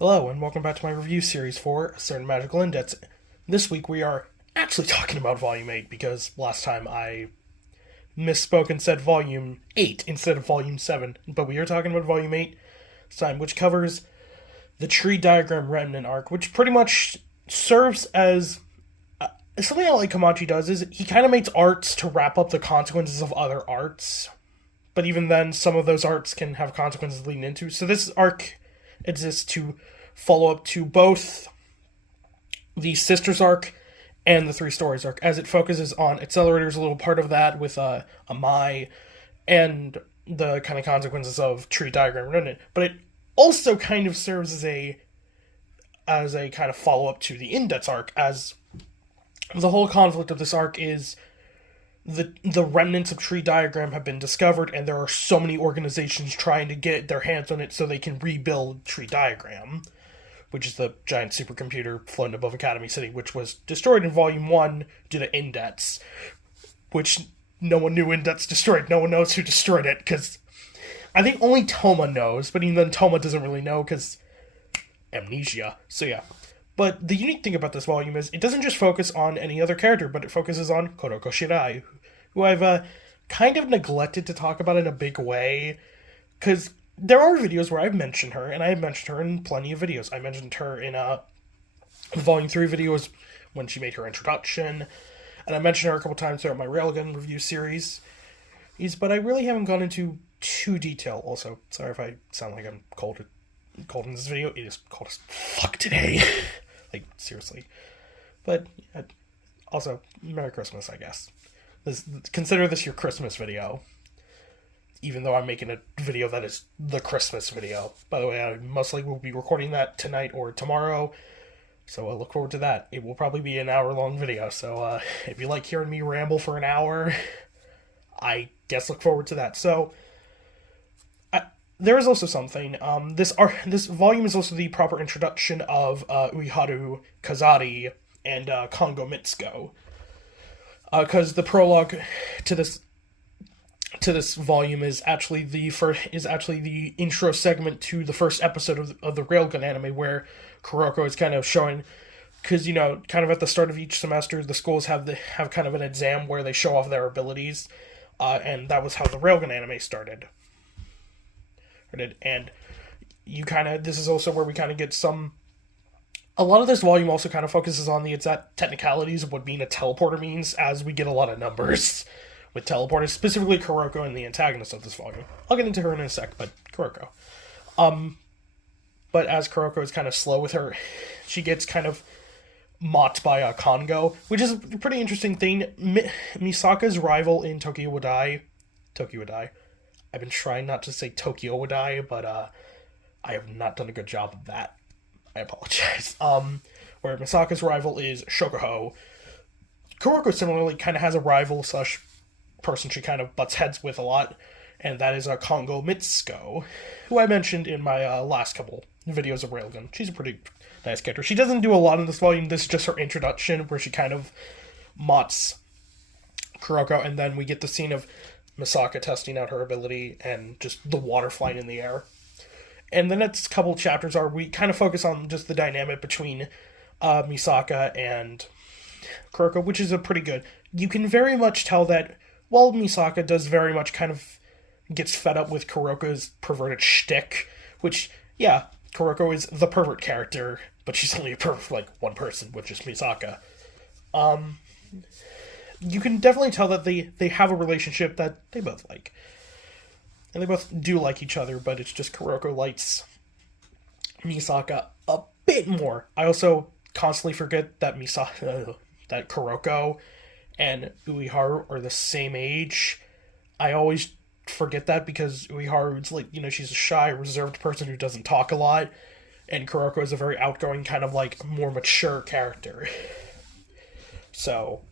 Hello, and welcome back to my review series for A Certain Magical Index. This week we are actually talking about Volume 8 because last time I misspoke and said Volume 8 instead of Volume 7. But we are talking about Volume 8 this time, which covers the Tree Diagram Remnant arc, which pretty much serves as... something I like Komachi does is he kind of makes arts to wrap up the consequences of other arts. But even then, some of those arcs can have consequences leading into. So this arc exists to follow up to both the Sisters arc and the Three Stories arc, as it focuses on Accelerator's a little part of that with Amai and the kind of consequences of Tree Diagram Remnant. But it also kind of serves as a kind of follow up to the Index arc, as the whole conflict of this arc is the remnants of Tree Diagram have been discovered, and there are so many organizations trying to get their hands on it so they can rebuild Tree Diagram, which is the giant supercomputer floating above Academy City, which was destroyed in Volume 1 due to Index, which no one knew Index destroyed. No one knows who destroyed it, because I think only Toma knows, but even then Toma doesn't really know, because amnesia. So yeah. But the unique thing about this volume is it doesn't just focus on any other character, but it focuses on Kuroko Shirai, who I've kind of neglected to talk about in a big way, because there are videos where I've mentioned her, and I have mentioned her in plenty of videos. I mentioned her in Volume 3 videos when she made her introduction, and I mentioned her a couple times throughout my Railgun review series, but I really haven't gone into too detail. Also, sorry if I sound like I'm cold in this video. It is cold as fuck today. Like, seriously. But, also, Merry Christmas, I guess. Consider this your Christmas video. Even though I'm making a video that is the Christmas video. By the way, I most likely will be recording that tonight or tomorrow. So I look forward to that. It will probably be an hour-long video. So, if you like hearing me ramble for an hour, I guess look forward to that. So, there is also something. This volume is also the proper introduction of Uiharu Kazari and Kongo Mitsuko, because the prologue to this volume is actually the intro segment to the first episode of the Railgun anime, where Kuroko is kind of showing, because kind of at the start of each semester the schools have kind of an exam where they show off their abilities, and that was how the Railgun anime started. And this is also where we kind of get a lot of this volume also kind of focuses on the exact technicalities of what being a teleporter means, as we get a lot of numbers with teleporters, specifically Kuroko and the antagonist of this volume. I'll get into her in a sec, but Kuroko. But as Kuroko is kind of slow with her, she gets kind of mocked by Kongo, which is a pretty interesting thing. Misaka's rival in Tokyo Wadai, I've been trying not to say Tokyo Wadai, but I have not done a good job of that. I apologize. Where Misaka's rival is Shokuho. Kuroko similarly kind of has a rival / person she kind of butts heads with a lot, and that is Kongo Mitsuko, who I mentioned in my last couple videos of Railgun. She's a pretty nice character. She doesn't do a lot in this volume. This is just her introduction, where she kind of mocks Kuroko, and then we get the scene of Misaka testing out her ability and just the water flying in the air. And the next couple chapters we kind of focus on just the dynamic between Misaka and Kuroko, which is a pretty good. You can very much tell that while Misaka does very much kind of gets fed up with Kuroko's perverted shtick, which, yeah, Kuroko is the pervert character, but she's only a pervert for, one person, which is Misaka. You can definitely tell that they have a relationship that they both like. And they both do like each other, but it's just Kuroko likes Misaka a bit more. I also constantly forget that that Kuroko and Uiharu are the same age. I always forget that because Uiharu is she's a shy, reserved person who doesn't talk a lot, and Kuroko is a very outgoing, kind of more mature character. So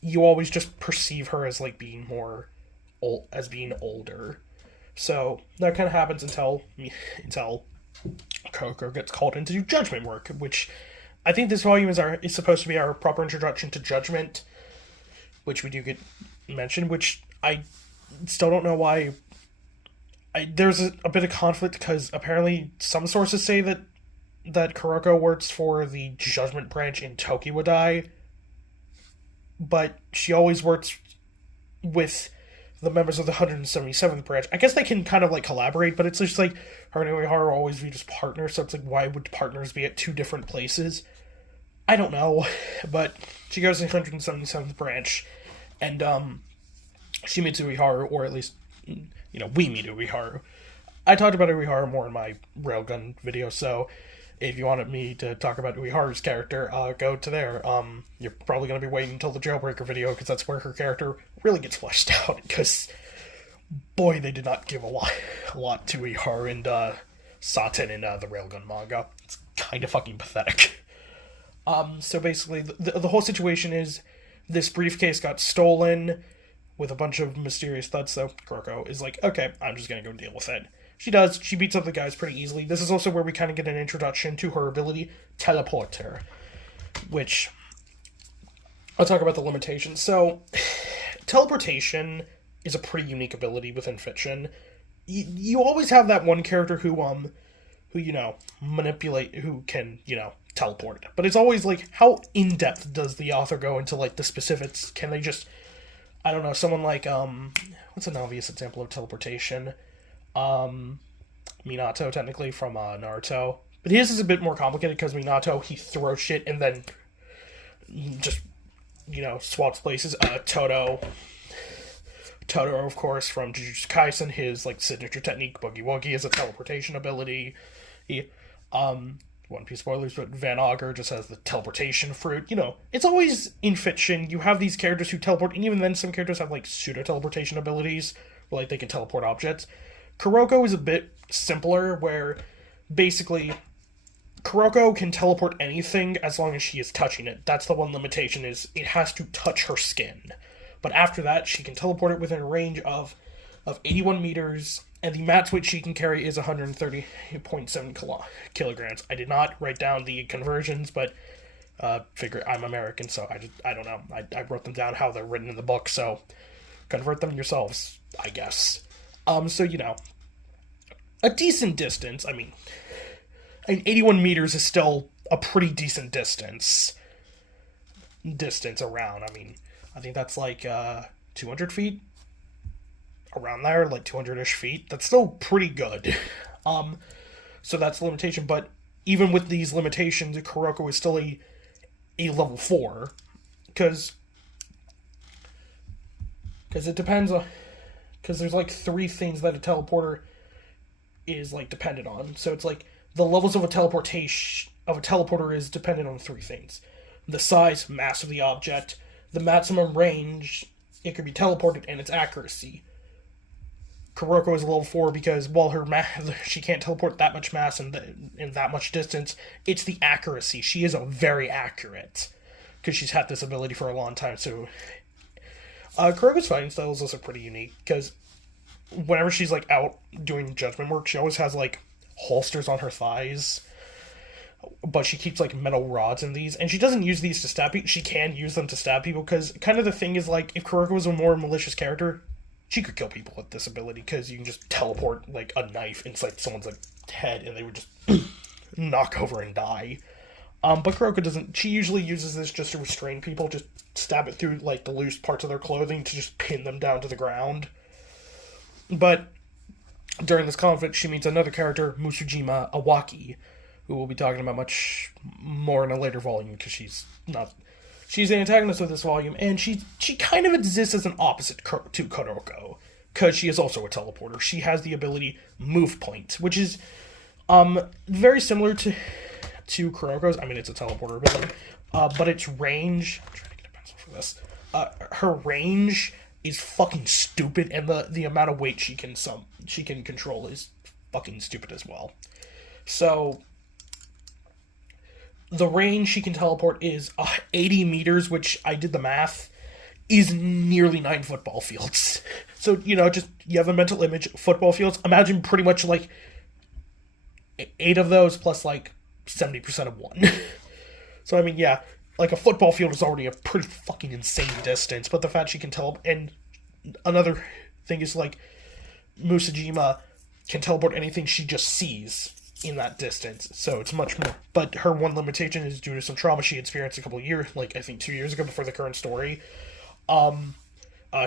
you always just perceive her as being older. So that kind of happens until Kuroko gets called in to do judgment work, which I think this volume is supposed to be our proper introduction to judgment, which we do get mentioned, which I still don't know why. There's a bit of conflict, because apparently some sources say that that Kuroko works for the Judgment Branch in Tokiwadai, but she always works with the members of the 177th branch. I guess they can kind of, like, collaborate, but it's just, like, her and Uehara are always viewed as partners, so it's like, why would partners be at two different places? I don't know, but she goes to the 177th branch, and, she meets Uehara, or at least, we meet Uehara. I talked about Uehara more in my Railgun video, so if you wanted me to talk about Uehara's character, go to there. You're probably going to be waiting until the Jailbreaker video, because that's where her character really gets fleshed out, because, boy, they did not give a lot to Uehara and Saten in the Railgun manga. It's kind of fucking pathetic. So basically, the whole situation is, this briefcase got stolen with a bunch of mysterious thuds, so Kuroko is like, okay, I'm just going to go deal with it. She does. She beats up the guys pretty easily. This is also where we kind of get an introduction to her ability, Teleporter, which I'll talk about the limitations. So, teleportation is a pretty unique ability within fiction. You always have that one character who manipulate, who can, teleport. But it's always, like, how in-depth does the author go into, like, the specifics? Can they just, I don't know, someone like, what's an obvious example of teleportation? Minato, technically, from Naruto. But his is a bit more complicated, because Minato, he throws shit and then just, swaps places. Totoro, of course, from Jujutsu Kaisen, his, like, signature technique, Boogie Woogie, is a teleportation ability. One Piece spoilers, but Van Augur just has the teleportation fruit. It's always, in fiction, you have these characters who teleport, and even then some characters have, like, pseudo-teleportation abilities, where, like, they can teleport objects. Kuroko is a bit simpler, where basically Kuroko can teleport anything as long as she is touching it. That's the one limitation, is it has to touch her skin. But after that, she can teleport it within a range of 81 meters, and the max weight she can carry is 130.7 kilograms. I did not write down the conversions, but figure I'm American, so I don't know. I wrote them down how they're written in the book, so convert them yourselves, I guess. So, a decent distance. I mean, 81 meters is still a pretty decent distance around. I mean, I think that's like 200 feet? Around there, like 200-ish feet. That's still pretty good. So that's the limitation, but even with these limitations, Kuroko is still a level 4, because it depends on, because there's like 3 things that a teleporter is like dependent on. So it's like the levels of a teleporter is dependent on 3 things: the size, mass of the object, the maximum range it could be teleported, and its accuracy. Kuroko is a level 4 because while she can't teleport that much mass and that much distance, it's the accuracy. She is very accurate because she's had this ability for a long time. So Kuroko's fighting style is also pretty unique, because whenever she's like out doing judgment work, she always has like holsters on her thighs, but she keeps like metal rods in these, and she doesn't use these to stab people. She can use them to stab people, because kind of the thing is, like, if Kuroko was a more malicious character, she could kill people with this ability, because you can just teleport like a knife inside someone's like head and they would just knock over and die. But Kuroko doesn't. She usually uses this just to restrain people, just stab it through like the loose parts of their clothing to just pin them down to the ground. But during this conflict, she meets another character, Musujima Awaki, who we'll be talking about much more in a later volume, because she's the antagonist of this volume, and she kind of exists as an opposite to Kuroko, because she is also a teleporter. She has the ability Move Point, which is very similar to Kuroko's. I mean, it's a teleporter ability, but its range... I'm trying to get a pencil for this. Her range is fucking stupid, and the amount of weight she can control is fucking stupid as well. So the range she can teleport is 80 meters, which, I did the math, is nearly 9 football fields. So, just, you have a mental image, football fields. Imagine pretty much, like, 8 of those plus, like, 70% of one. So, I mean, yeah, like, a football field is already a pretty fucking insane distance, but the fact she can teleport, and another thing is, like, Musujima can teleport anything she just sees. in that distance, so it's much more. But her one limitation is due to some trauma she experienced a couple of years, like I think 2 years ago before the current story.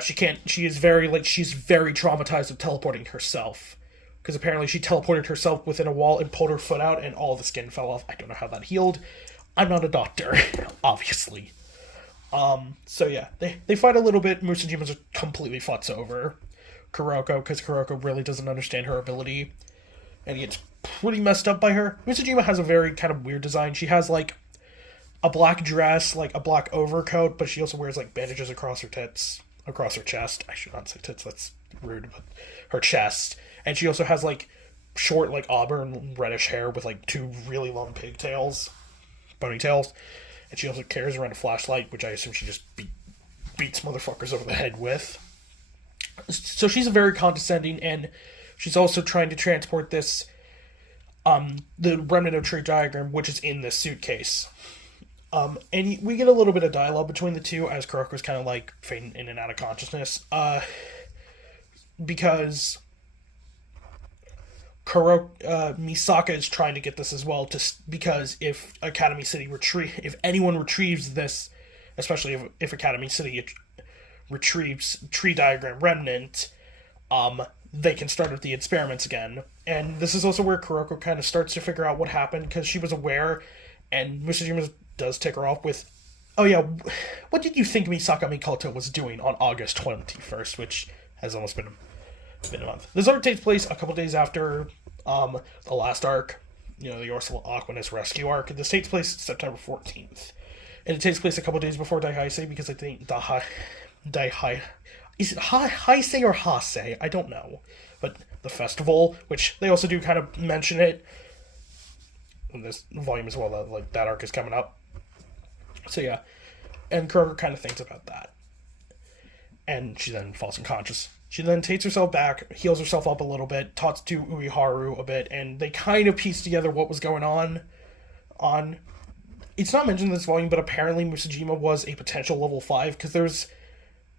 She can't. She's very traumatized with teleporting herself, because apparently she teleported herself within a wall and pulled her foot out, and all the skin fell off. I don't know how that healed. I'm not a doctor, obviously. So yeah, they fight a little bit. Musajima just completely fucks over Kuroko, because Kuroko really doesn't understand her ability, and he gets pretty messed up by her. Musajima has a very kind of weird design. She has like a black dress, like a black overcoat, but she also wears like bandages across her tits, across her chest. I should not say tits, that's rude, but her chest. And she also has like short, like auburn reddish hair with like two really long ponytails. And she also carries around a flashlight, which I assume she just beats motherfuckers over the head with. So she's very condescending, and she's also trying to transport this, the remnant of tree diagram, which is in this suitcase. And we get a little bit of dialogue between the two as Kuroko's kind of like fading in and out of consciousness. Because Misaka is trying to get this as well, because if Academy City if anyone retrieves this, especially if Academy City retrieves tree diagram remnant, they can start with the experiments again. And this is also where Kuroko kind of starts to figure out what happened, because she was aware, and Musajima does tick her off with, oh yeah, what did you think Misaka Mikoto was doing on August 21st, which has almost been a month. This arc takes place a couple days after the last arc, the Ursula Aquanus rescue arc. This takes place September 14th. And it takes place a couple days before Daihaise, because I think is it Heisei or Hase? I don't know. But the festival, which they also do kind of mention it in this volume as well, that arc is coming up. So yeah, and Kuroko kind of thinks about that. And she then falls unconscious. She then takes herself back, heals herself up a little bit, talks to Ueharu a bit, and they kind of piece together what was going on. It's not mentioned in this volume, but apparently Musajima was a potential level 5, because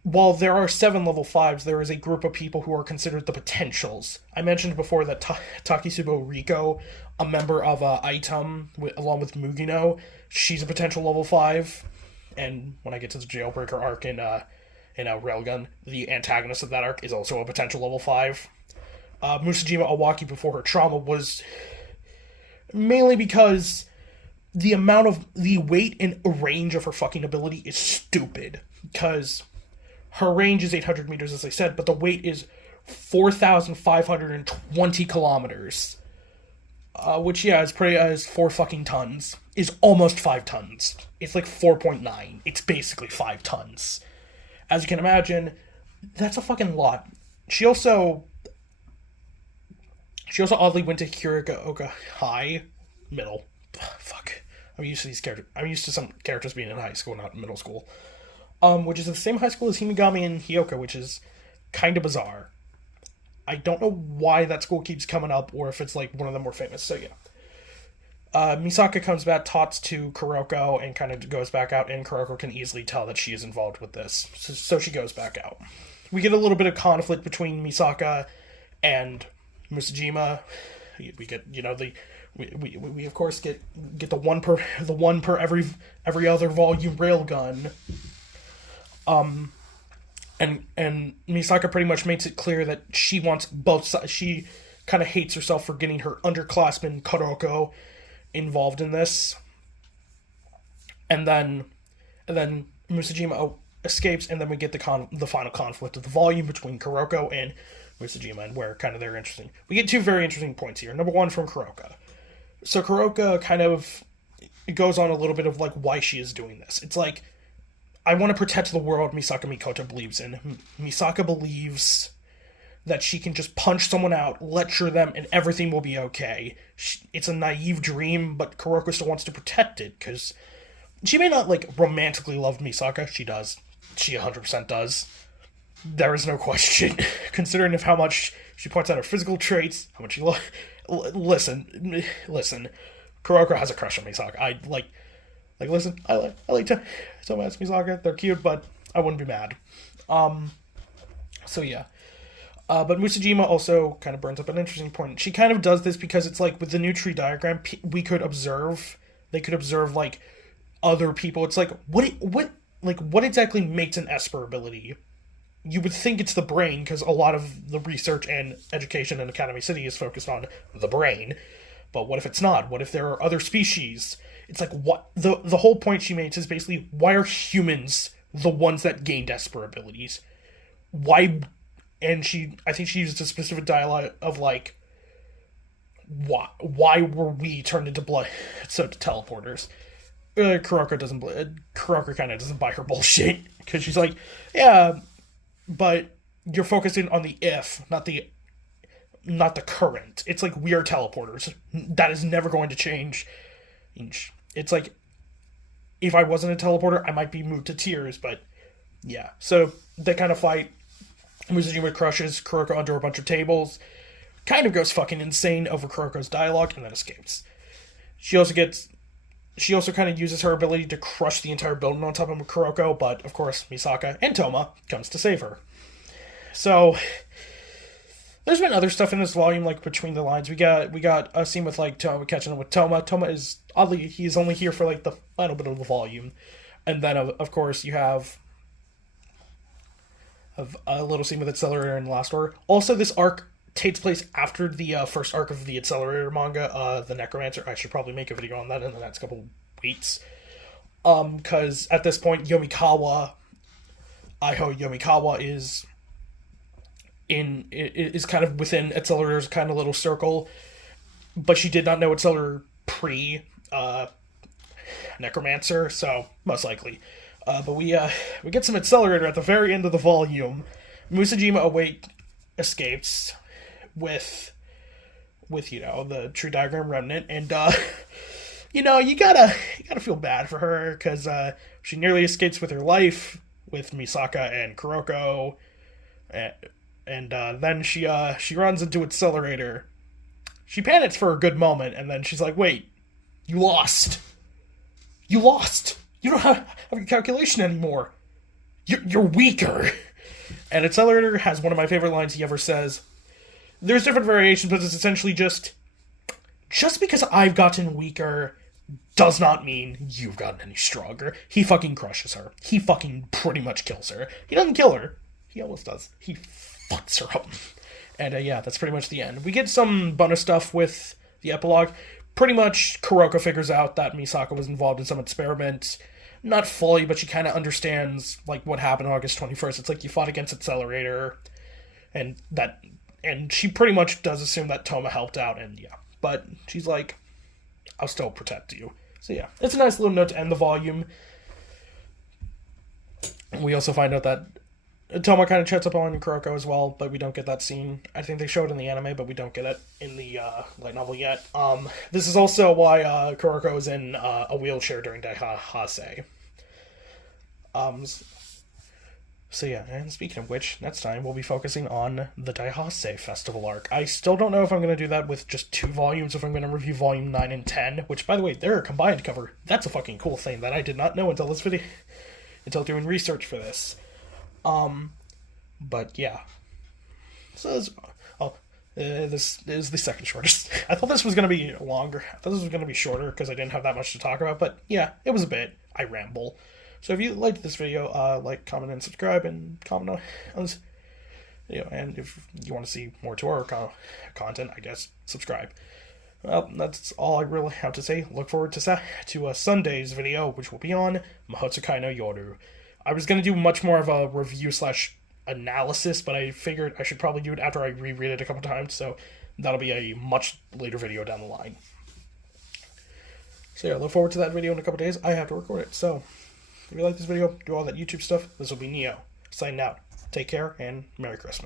while there are 7 level 5s, there is a group of people who are considered the potentials. I mentioned before that Takisubo Riko, a member of Item, along with Mugino, she's a potential level 5. And when I get to the Jailbreaker arc in Railgun, the antagonist of that arc is also a potential level 5. Musajima Awaki, before her trauma, was mainly because the amount of the weight and range of her fucking ability is stupid. Because her range is 800 meters, as I said, but the weight is 4,520 kilometers. Which, yeah, is 4 fucking tons. Is almost 5 tons. It's like 4.9. It's basically 5 tons. As you can imagine, that's a fucking lot. She also oddly went to Kuroko High, middle. Fuck. I'm used to these characters. I'm used to some characters being in high school, not middle school. Which is the same high school as Himigami and Hyoka, which is kind of bizarre. I don't know why that school keeps coming up, or if it's like one of the more famous. So yeah. Misaka comes back, talks to Kuroko, and kind of goes back out, and Kuroko can easily tell that she is involved with this. So she goes back out. We get a little bit of conflict between Misaka and Musajima. We get, we of course get the one per every other volume railgun. And Misaka pretty much makes it clear that she wants both sides. She kind of hates herself for getting her underclassman Kuroko involved in this. And then Musajima escapes, and then we get the final conflict of the volume between Kuroko and Musajima, and where kind of they're interesting. We get 2 very interesting points here. Number 1 from Kuroko. So Kuroko kind of goes on a little bit of like why she is doing this. It's like, I want to protect the world Misaka Mikoto believes in. Misaka believes that she can just punch someone out, lecture them, and everything will be okay. It's a naive dream, but Kuroko still wants to protect it, because she may not, like, romantically love Misaka. She does. She 100% does. There is no question. Considering of how much she points out her physical traits, how much she Listen. Kuroko has a crush on Misaka. I like Misaka. They're cute, but I wouldn't be mad. So yeah. But Musajima also kind of brings up an interesting point. She kind of does this because it's like with the new tree diagram, they could observe like other people. It's like what exactly makes an Esper ability? You would think it's the brain because a lot of the research and education in Academy City is focused on the brain. But what if it's not? What if there are other species? It's like what the whole point she makes is basically why are humans the ones that gained Esper abilities? Why? And I think she used a specific dialogue of like, why were we turned into blood so teleporters? Kuroko kind of doesn't buy her bullshit because she's like, yeah, but you're focusing on the if, not the current. It's like we are teleporters. That is never going to change. It's like if I wasn't a teleporter, I might be moved to tears, but yeah. So they kind of fight. Musajima crushes Kuroko under a bunch of tables, kind of goes fucking insane over Kuroko's dialogue, and then escapes. She also kind of uses her ability to crush the entire building on top of Kuroko, but of course Misaka and Toma comes to save her. So there's been other stuff in this volume, like between the lines. We got a scene with like Toma catching up with Toma. Toma is oddly he's only here for like the final bit of the volume, and then of course you have a little scene with Accelerator in the last order. Also, this arc takes place after the first arc of the Accelerator manga, the Necromancer. I should probably make a video on that in the next couple weeks. Because at this point, Iho Yomikawa is kind of within Accelerator's kind of little circle, but she did not know Accelerator pre Necromancer, so most likely. But we get some Accelerator at the very end of the volume. Musajima escapes with the True Diagram Remnant, and you gotta feel bad for her because she nearly escapes with her life with Misaka and Kuroko, and then she runs into Accelerator. She panics for a good moment, and then she's like, "Wait, you lost! You lost! You don't have your calculation anymore. You're weaker." And Accelerator has one of my favorite lines he ever says. There's different variations, but it's essentially just because I've gotten weaker does not mean you've gotten any stronger. He fucking crushes her. He fucking pretty much kills her. He doesn't kill her. He almost does. He fucks her up. And yeah, that's pretty much the end. We get some bonus stuff with the epilogue. Pretty much Kuroko figures out that Misaka was involved in some experiment. Not fully, but she kind of understands like what happened on August 21st. It's like you fought against Accelerator, and she pretty much does assume that Toma helped out, and yeah. But she's like, I'll still protect you. So yeah, it's a nice little note to end the volume. We also find out that Toma kind of chats up on Kuroko as well, but we don't get that scene. I think they show it in the anime, but we don't get it in the light novel yet. This is also why Kuroko is in a wheelchair during Daihase. So yeah, and speaking of which, next time we'll be focusing on the Daihase Festival arc. I still don't know if I'm going to do that with just 2 volumes, if I'm going to review volume 9 and 10, which, by the way, they're a combined cover. That's a fucking cool thing that I did not know until this video, until doing research for this. But yeah. So this is the second shortest. I thought this was going to be longer. I thought this was going to be shorter because I didn't have that much to talk about, but yeah, it was a bit. I ramble. So if you liked this video, like, comment, and subscribe, and comment on this video. And if you want to see more toaru content, I guess, subscribe. Well, that's all I really have to say. Look forward to Sunday's video, which will be on Mahotsukai no Yoru. I was going to do much more of a review/analysis, but I figured I should probably do it after I reread it a couple times, so that'll be a much later video down the line. So yeah, look forward to that video in a couple days. I have to record it, so if you like this video, do all that YouTube stuff, this will be Neo, signing out. Take care, and Merry Christmas.